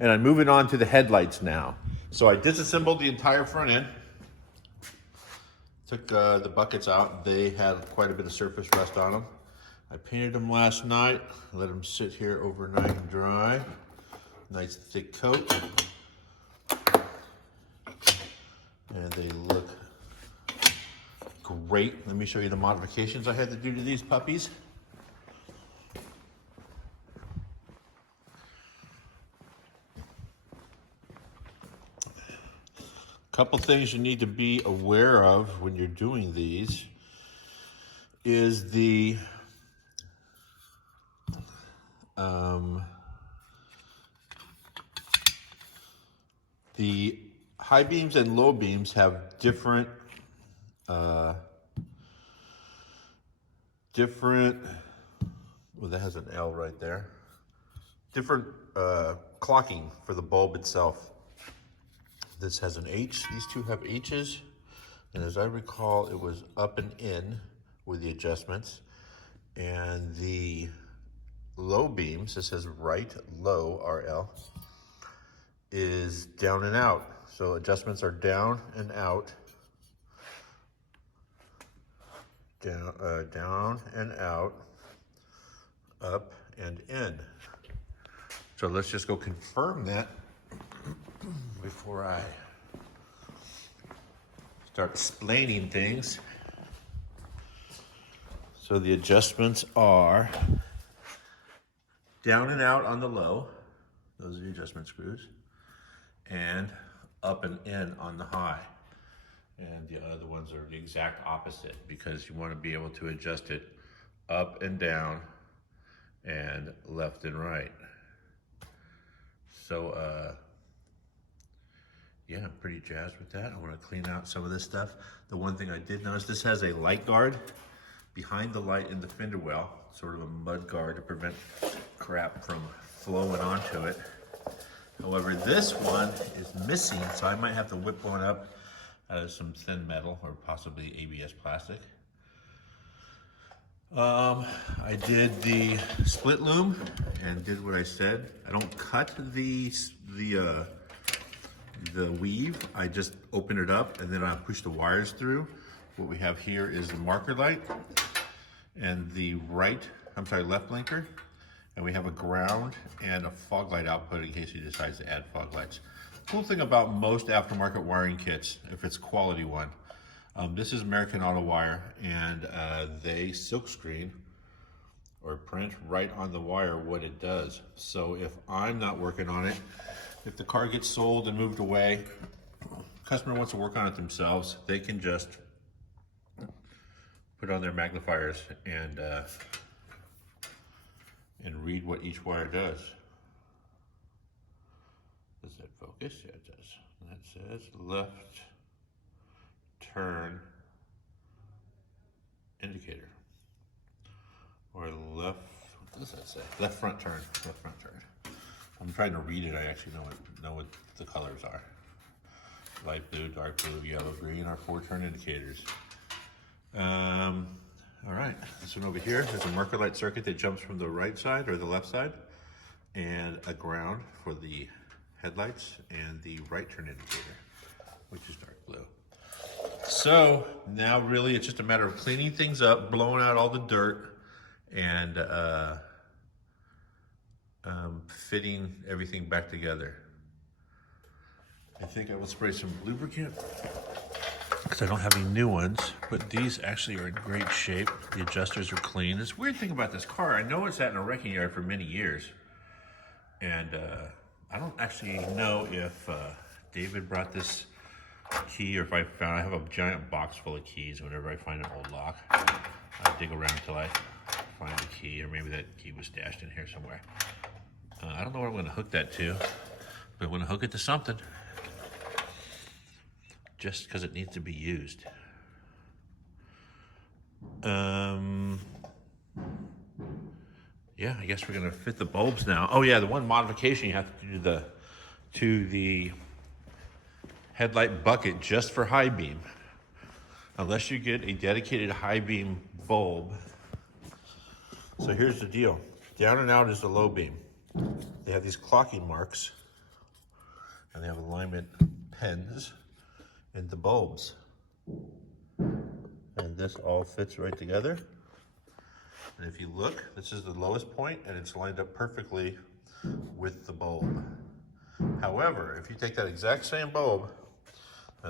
And I'm moving on to the headlights now. So I disassembled the entire front end. Took the buckets out. They had quite a bit of surface rust on them. I painted them last night. Let them sit here overnight and dry. Nice thick coat. And they look great. Let me show you the modifications I had to do to these puppies. Couple things you need to be aware of when you're doing these is the high beams and low beams have different well, that has an L right there. Different clocking for the bulb itself. This has an H, these two have H's, and as I recall, it was up and in with the adjustments. And the low beams, this says right, low, RL, is down and out. So adjustments are down and out, down and out, up and in. So let's just go confirm that before I start explaining things. So the adjustments are down and out on the low, those are the adjustment screws, and up and in on the high. And the other ones are the exact opposite because you want to be able to adjust it up and down and left and right. So yeah, I'm pretty jazzed with that. I want to clean out some of this stuff. The one thing I did notice, this has a light guard behind the light in the fender well, sort of a mud guard to prevent crap from flowing onto it. However, this one is missing, so I might have to whip one up out of some thin metal or possibly ABS plastic. I did the split loom and did what I said. I don't cut the weave, I just open it up and then I push the wires through. What we have here is the marker light and the left blinker, and we have a ground and a fog light output in case he decides to add fog lights. Cool thing about most aftermarket wiring kits, if it's quality one, this is American Auto Wire, and they silk screen or print right on the wire what it does. So if I'm not working on it, if the car gets sold and moved away, customer wants to work on it themselves, they can just put on their magnifiers and read what each wire does. Does that focus? Yeah, it does. That says left turn indicator. Or left, what does that say? Left front turn, left front turn. I'm trying to read it. I actually know what the colors are. Light blue, dark blue, yellow, green are 4 turn indicators. All right, this one over here, there's a marker light circuit that jumps from the right side or the left side, and a ground for the headlights and the right turn indicator, which is dark blue. So now really it's just a matter of cleaning things up, blowing out all the dirt, and fitting everything back together. I think I will spray some lubricant because I don't have any new ones, but these actually are in great shape. The adjusters are clean. This weird thing about this car, I know it's sat in a wrecking yard for many years, and I don't actually know if David brought this key or if I have a giant box full of keys. Whenever I find an old lock, I dig around until I find the key, or maybe that key was stashed in here somewhere. I don't know what I'm going to hook that to, but I'm going to hook it to something just because it needs to be used. Yeah, I guess we're going to fit the bulbs now. Oh yeah, the one modification you have to do to the headlight bucket just for high beam. Unless you get a dedicated high beam bulb. So here's the deal. Down and out is the low beam. They have these clocking marks and they have alignment pens in the bulbs. And this all fits right together. And if you look, this is the lowest point and it's lined up perfectly with the bulb. However, if you take that exact same bulb,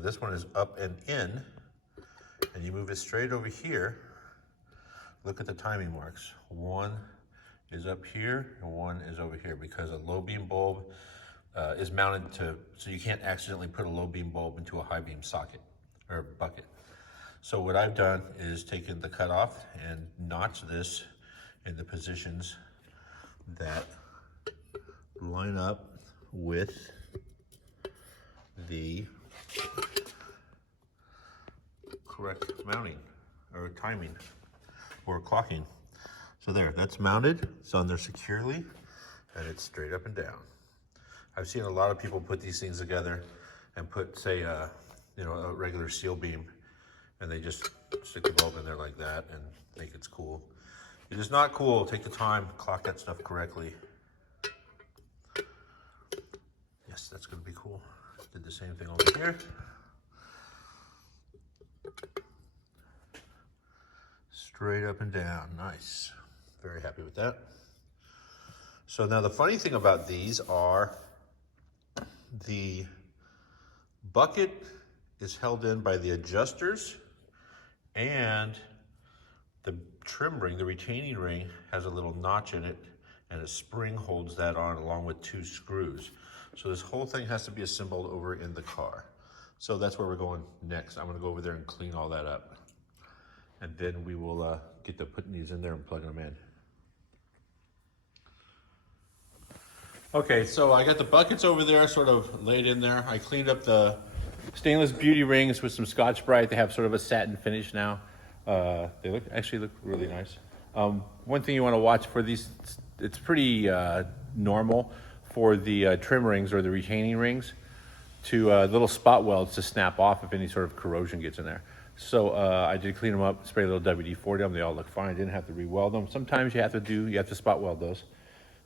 this one is up and in, and you move it straight over here, look at the timing marks. One is up here and one is over here because a low beam bulb is mounted to, so you can't accidentally put a low beam bulb into a high beam socket or bucket. So what I've done is taken the cutoff and notched this in the positions that line up with the correct mounting or timing or clocking. So there, that's mounted, it's on there securely, and it's straight up and down. I've seen a lot of people put these things together and put, say, a regular seal beam, and they just stick the bulb in there like that and think it's cool. It is not cool. Take the time, clock that stuff correctly. Yes, that's gonna be cool. Did the same thing over here. Straight up and down, nice. Very happy with that. So now the funny thing about these are the bucket is held in by the adjusters, and the trim ring, the retaining ring, has a little notch in it, and a spring holds that on along with 2 screws. So this whole thing has to be assembled over in the car. So that's where we're going next. I'm gonna go over there and clean all that up. And then we will get to putting these in there and plugging them in. Okay, so I got the buckets over there sort of laid in there. I cleaned up the stainless beauty rings with some Scotch-Brite. They have sort of a satin finish now. They actually look really nice. One thing you want to watch for these, it's pretty normal for the trim rings or the retaining rings to little spot welds to snap off if any sort of corrosion gets in there. So I did clean them up, spray a little WD-40 on them. They all look fine. I didn't have to re-weld them. Sometimes you have to spot weld those,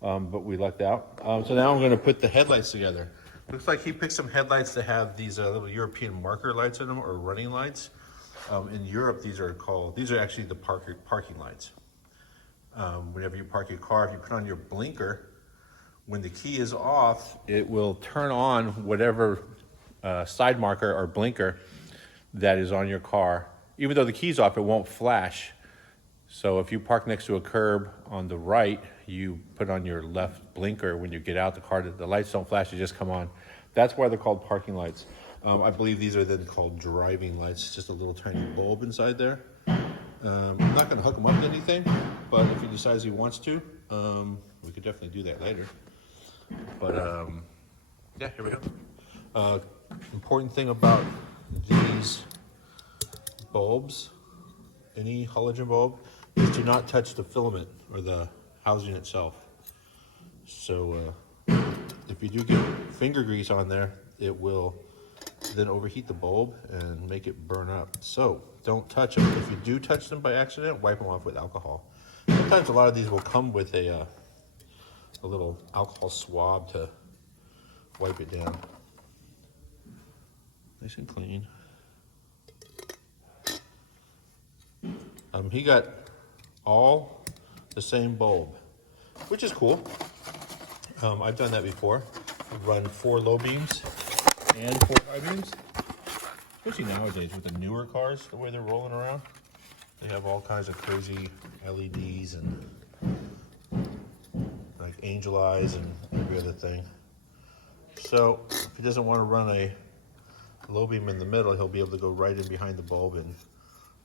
but we lucked out. So now I'm going to put the headlights together. Looks like he picked some headlights that have these little European marker lights in them, or running lights. In Europe, these are actually the parking lights. Whenever you park your car, if you put on your blinker, when the key is off, it will turn on whatever side marker or blinker that is on your car. Even though the key's off, it won't flash. So if you park next to a curb on the right, you put on your left blinker. When you get out the car, the lights don't flash, they just come on. That's why they're called parking lights. I believe these are then called driving lights. It's just a little tiny bulb inside there. I'm not gonna hook them up to anything, but if he decides he wants to, we could definitely do that later. But yeah, here we go. Important thing about these bulbs, any halogen bulb, is do not touch the filament or the housing itself. So if you do get finger grease on there, it will then overheat the bulb and make it burn up. So don't touch them. If you do touch them by accident, wipe them off with alcohol. Sometimes a lot of these will come with a little alcohol swab to wipe it down. Nice and clean. He got all the same bulb, which is cool. I've done that before. I've run 4 low beams and 4 high beams. Especially nowadays with the newer cars, the way they're rolling around. They have all kinds of crazy LEDs and like angel eyes and every other thing. So if he doesn't want to run a low beam in the middle, he'll be able to go right in behind the bulb and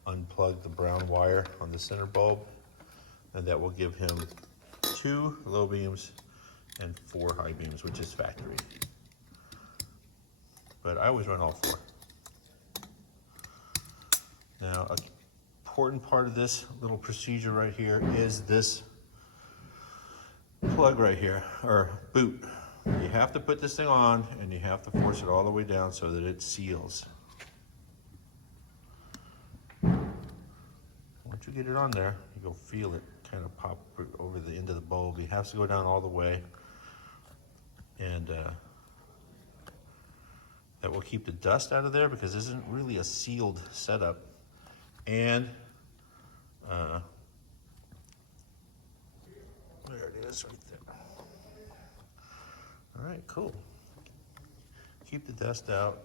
unplug the brown wire on the center bulb, and that will give him 2 low beams and 4 high beams, which is factory. But I always run all 4. Now, an important part of this little procedure right here is this plug right here, or boot. You have to put this thing on and you have to force it all the way down so that it seals. Once you get it on there, you'll feel it kind of pop over the end of the bulb. It has to go down all the way, and that will keep the dust out of there, because this isn't really a sealed setup. And there it is right there. All right, cool. Keep the dust out.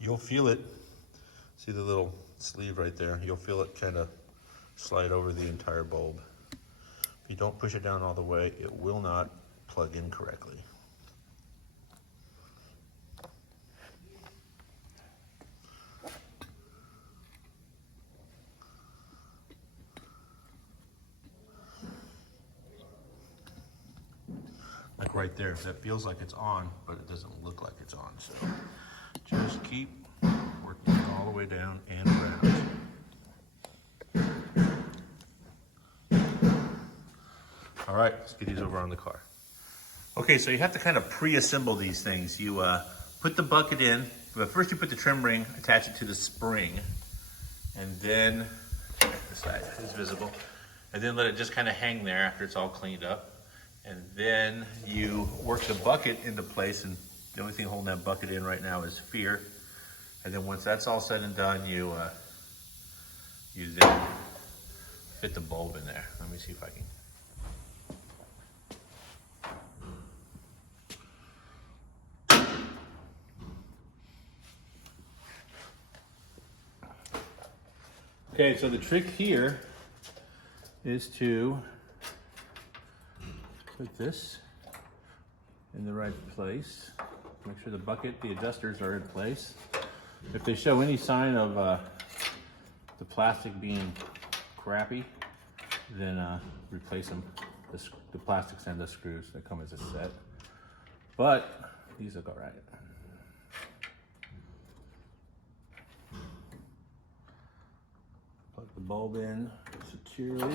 You'll feel it. See the little sleeve right there? You'll feel it kind of slide over the entire bulb. If you don't push it down all the way, it will not plug in correctly. Like right there, that feels like it's on, but it doesn't look like it's on. So just keep working it all the way down and around. All right, let's get these over on the car. Okay, so you have to kind of pre-assemble these things. You put the bucket in, but first you put the trim ring, attach it to the spring, and then, this side is visible, and then let it just kind of hang there after it's all cleaned up. And then you work the bucket into place, and the only thing holding that bucket in right now is fear. And then once that's all said and done, you then fit the bulb in there. Let me see if I can. Okay, so the trick here is to put this in the right place. Make sure the bucket, the adjusters are in place. If they show any sign of the plastic being crappy, then replace them. The plastics and the screws that come as a set. But these look all right. Plug the bulb in securely.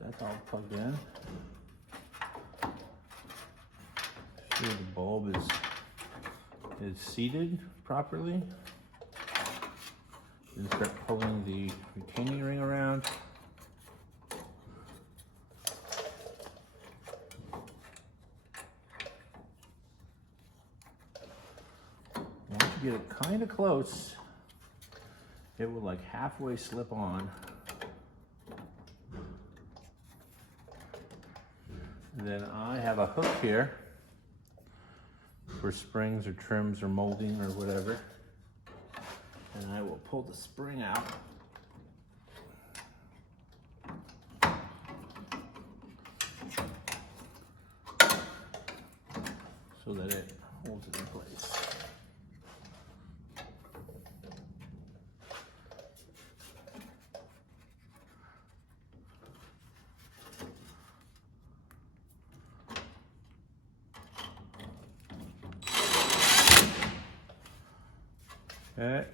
That's all plugged in. Sure the bulb is seated properly. Then start pulling the retaining ring around. Once you get it kind of close, it will like halfway slip on. Then I have a hook here for springs or trims or molding or whatever. And I will pull the spring out. So that it holds it in place. Okay,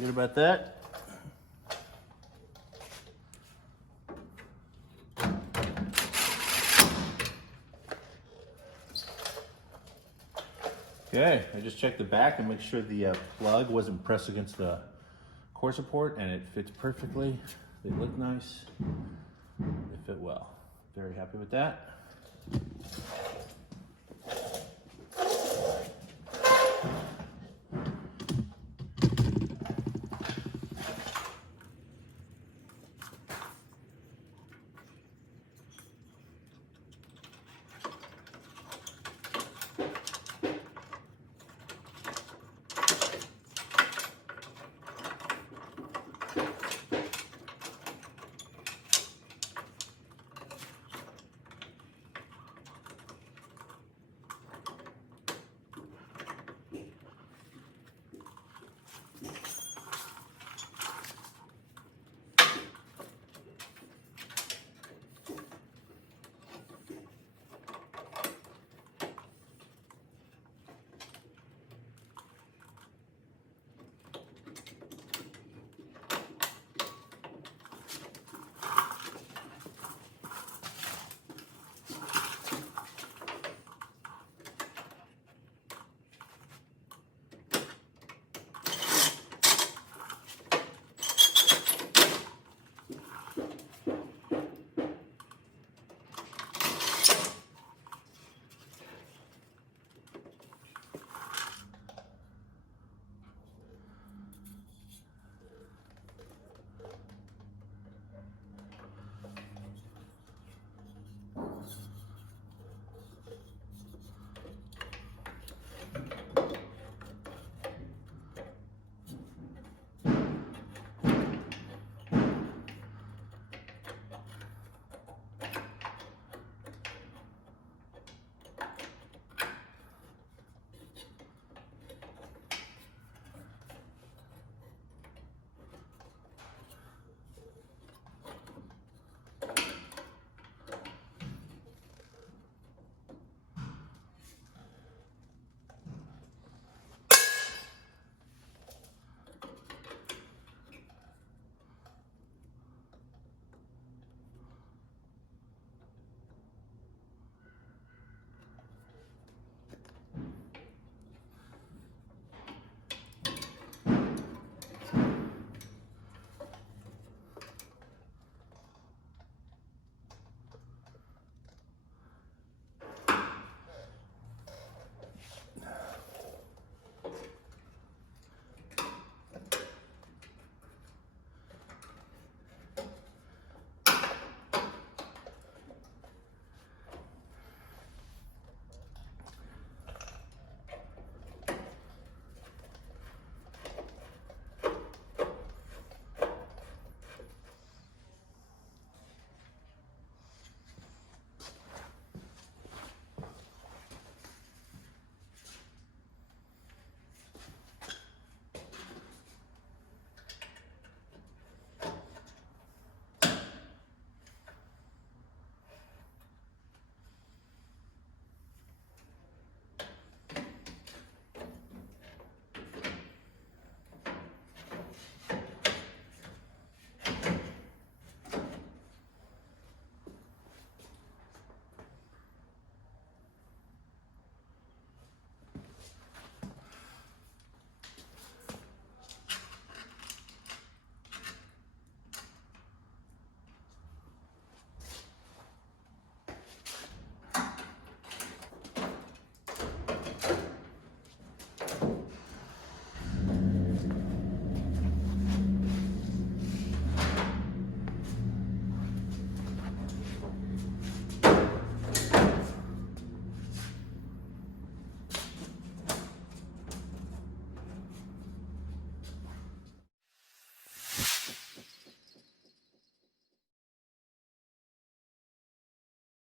good about that. Okay, I just checked the back and make sure the plug wasn't pressed against the core support, and it fits perfectly. They look nice, they fit well. Very happy with that.